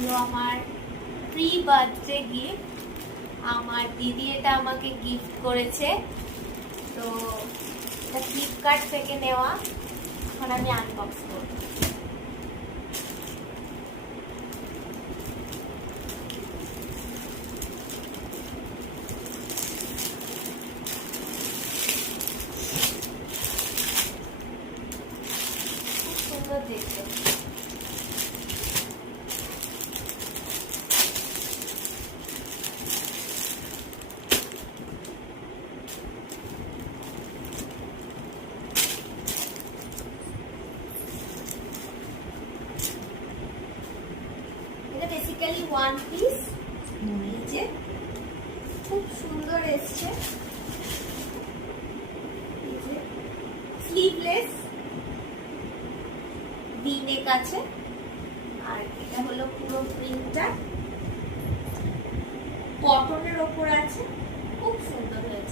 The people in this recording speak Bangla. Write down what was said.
হলো আমার প্রি বার্থডে গিফট। আমার দিদি এটা আমাকে গিফট করেছে, তো এটা ফ্লিপকার্ট থেকে নেওয়া। এখন আমি আনবক্স করব। সুন্দর দেখতে। এটা বেসিক্যালি ওয়ান পিস, নিচে খুব সুন্দর এসছে, স্লিভলেস ভি নেক আছে। আর এটা হলো পুরো প্রিন্টটা কটনের ওপর আছে, খুব সুন্দর হয়েছে।